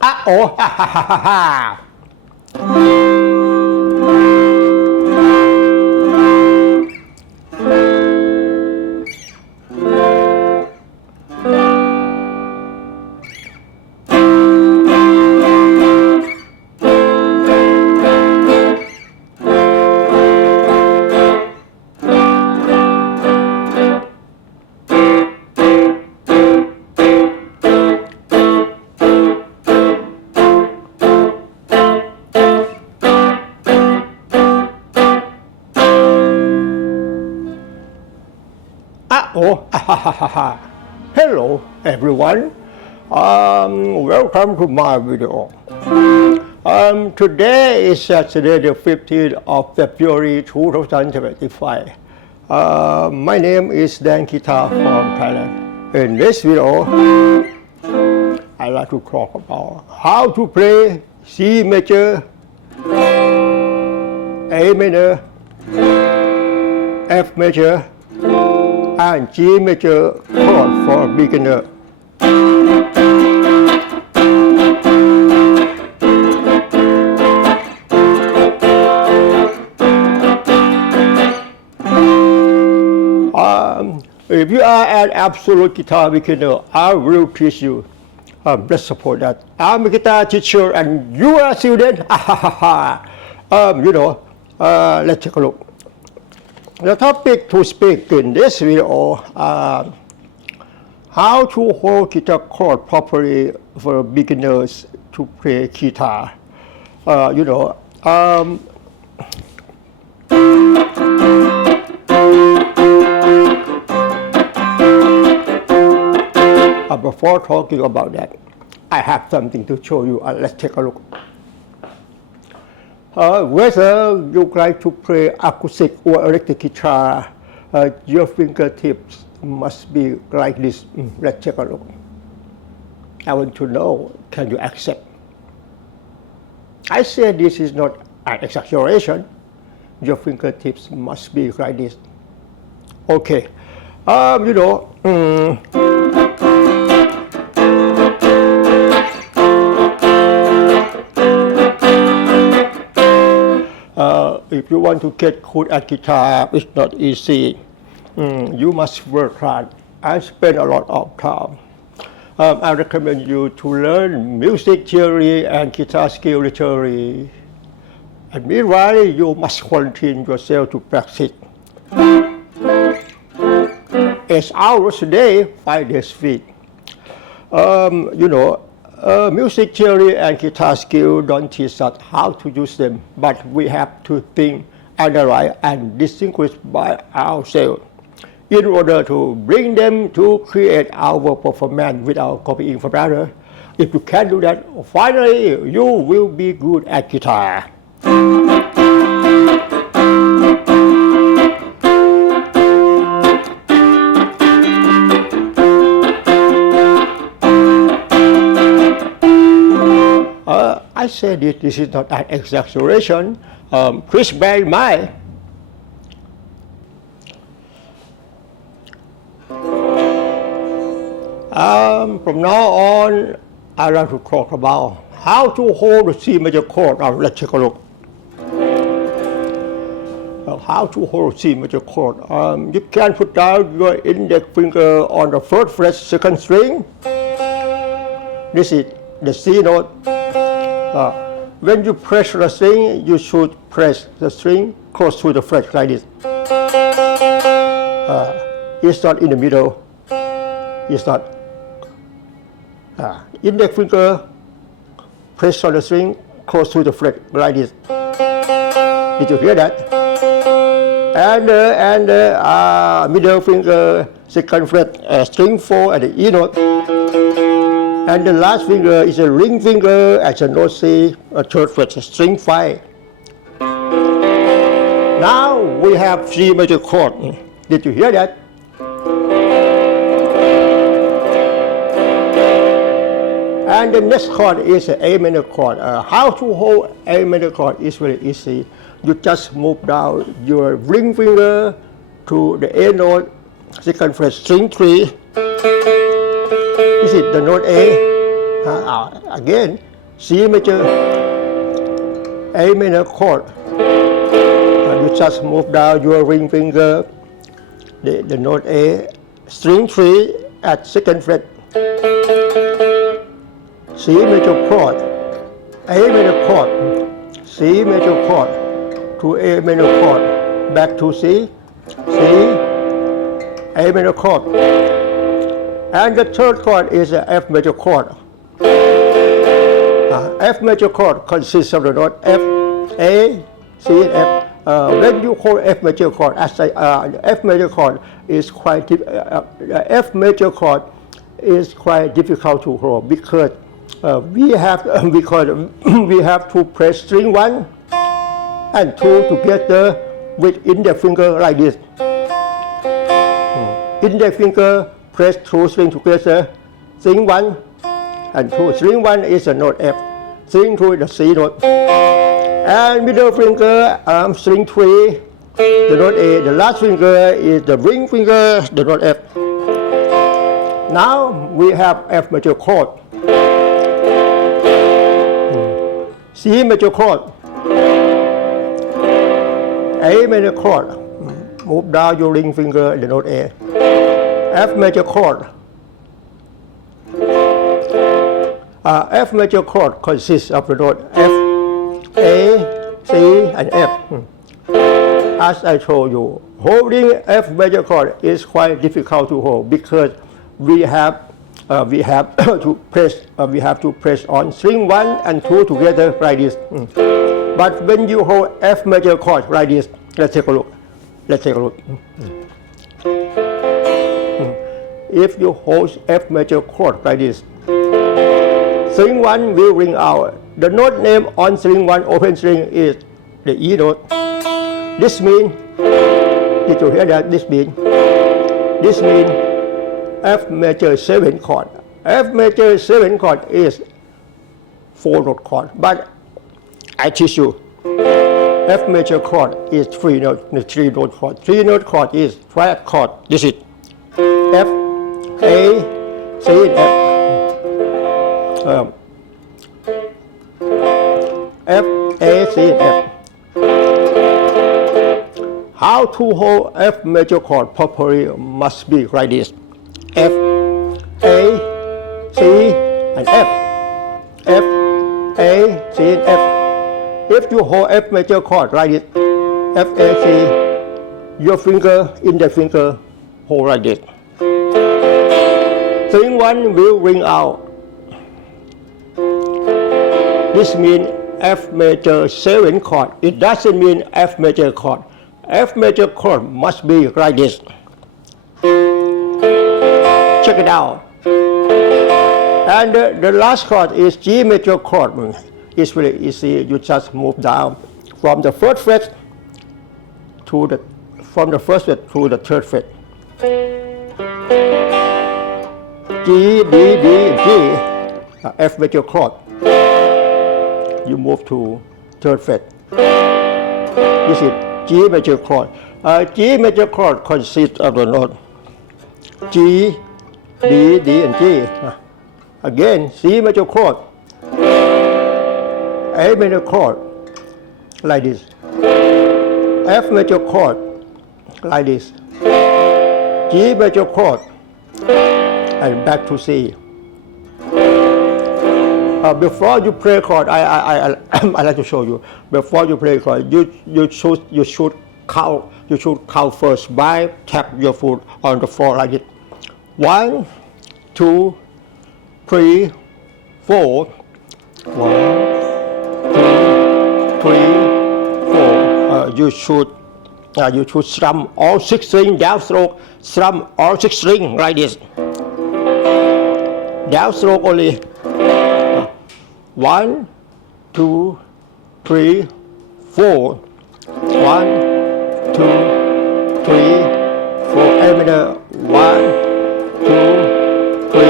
Oh, ha ha ha ha ha. Oh, hello everyone. Welcome to my video. Today is Saturday the 15th of February 2025. My name is Dan Kita from Thailand. In this video, I'd like to talk about how to play C major, A minor, F major, and G major chord for beginner. If you are an absolute guitar beginner, I will teach you. Let's support that. I'm a guitar teacher and you are a student. Let's take a look. The topic to speak in this video, how to hold guitar chord properly for beginners to play guitar. Before talking about that, I have something to show you. Let's take a look. Whether you like to play acoustic or electric guitar, your fingertips must be like this. Let's take a look. I want to know, can you accept? I say this is not an exaggeration. Your fingertips must be like this. Okay. If you want to get good at guitar, it's not easy. You must work hard. I spend a lot of time. I recommend you to learn music theory and guitar skill theory. And meanwhile, you must continue yourself to practice. 8 hours a day, 5 days a week. Music theory and guitar skill don't teach us how to use them, but we have to think, analyze, and distinguish by ourselves in order to bring them to create our performance without copying from others. If you can do that, finally you will be good at guitar. I said this is not an exaggeration. Please bear in mind. From now on, I want to talk about how to hold the C major chord. Now let's take a look. How to hold C major chord. You can put down your index finger on the first fret, second string. This is the C note. When you press the string, you should press the string close to the fret like this. It's not in the middle. It's not. Index finger press on the string close to the fret like this. Did you hear that? And middle finger, second fret, string 4 at the E note. And the last finger is a ring finger at the note C, third fret, string 5. Now we have C major chord. Did you hear that? And the next chord is an A minor chord. How to hold A minor chord is very easy. You just move down your ring finger to the A note, second fret, string 3. This is the note A. Again, C major, A minor chord. You just move down your ring finger, the note A, string 3 at 2nd fret. C major chord, A minor chord, C major chord to A minor chord, back to C, A minor chord. And the third chord is the F major chord. F major chord consists of the note F, A, C, and F. When you hold F major chord, F major chord is quite difficult to hold because we have to press string 1 and 2 together with index finger like this. Index finger press 2 strings together, string 1 and 2. String 1 is the note F, string 2 is the C note. And middle finger, string 3, the note A. The last finger is the ring finger, the note F. Now we have F major chord, C major chord, A major chord. Move down your ring finger, the note A. F major chord. F major chord consists of the note F, A, C, and F. As I told you, holding F major chord is quite difficult to hold because we have to press on string 1 and 2 together like this. But when you hold F major chord like this, let's take a look. If you hold F major chord like this, string 1 will ring out. The note name on string 1 open string is the E note. This means, did you hear that? This means F major 7 chord. F major 7 chord is 4 note chord. But I teach you, F major chord is 3 note chord. 3 note chord is flat chord. This is F, A, C, and F. F, A, C, and F. How to hold F major chord properly must be like this. F, A, C, and F. F, A, C, and F. If you hold F major chord like this, F, A, C, your finger, index finger, hold like this. String 1 will ring out. This means F major 7 chord. It doesn't mean F major chord. F major chord must be like this. Check it out. And the last chord is G major chord. It's really easy. You just move down from the first fret to the 3rd fret. G, D, D, G. F major chord. You move to 3rd fret. This is G major chord. G major chord consists of the note G, D, D, and G. Again, C major chord, A major chord, like this. F major chord, like this. G major chord, and back to C. Before you play chord, I like to show you. Before you play chord, you should count first by tap your foot on the floor like this. 1, 2, 3, 4. 1, 2, 3, 4. You should strum all 6 strings downstroke. Strum all 6 strings like this. Downstroke only. 1, 2, 3, 4. 1, 2, 3, 4. A minor. 1, 2, 3,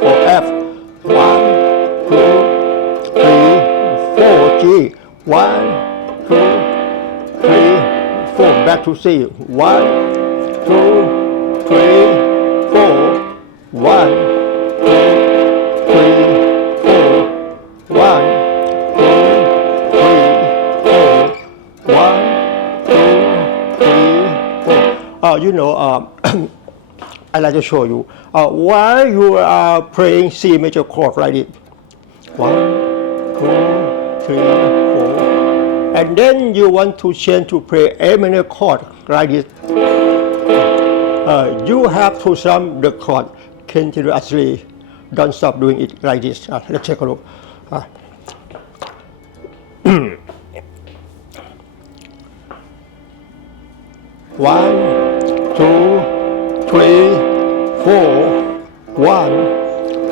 4. F. 1, 2, 3, 4. G. 1, 2, 3, 4. Back to C. 1, 2, 3, 4. 1, 2, 3, 4. 1, You know, I'd like to show you. While you are playing C major chord like this, 1, 2, 3, 4, and then you want to change to play A minor chord like this. You have to strum the chord continuously. Don't stop doing it like this. Let's take a look. 1, 2, 3, 4. 1,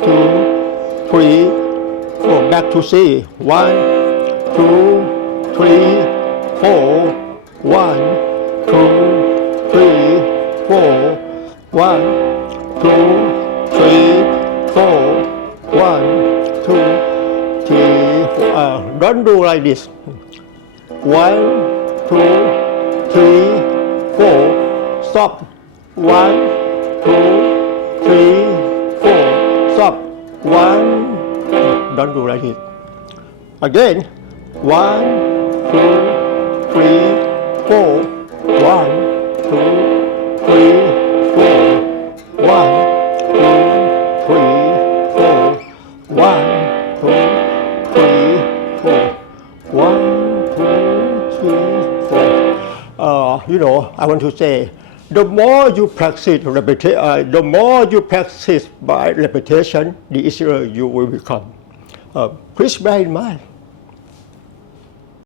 2, 3, 4. Back to C. 1, 2, 3, 4. 1, 2, 3, 4. 1, 2, 3, 4. 1, 2, 3, 4. Don't do like this. 1, 2, 3, 4. Stop. 1, 2, 3, 4. Stop. 1. Don't do like this. Again. 1, 2, 3, 4. 1, 2, 3, 4. 1, 2, 3, 4. 1, 2, 3, 4. 1, 2, 3, 4. You know, I want to say, the more you practice the more you practice by repetition, the easier you will become. Please bear in mind,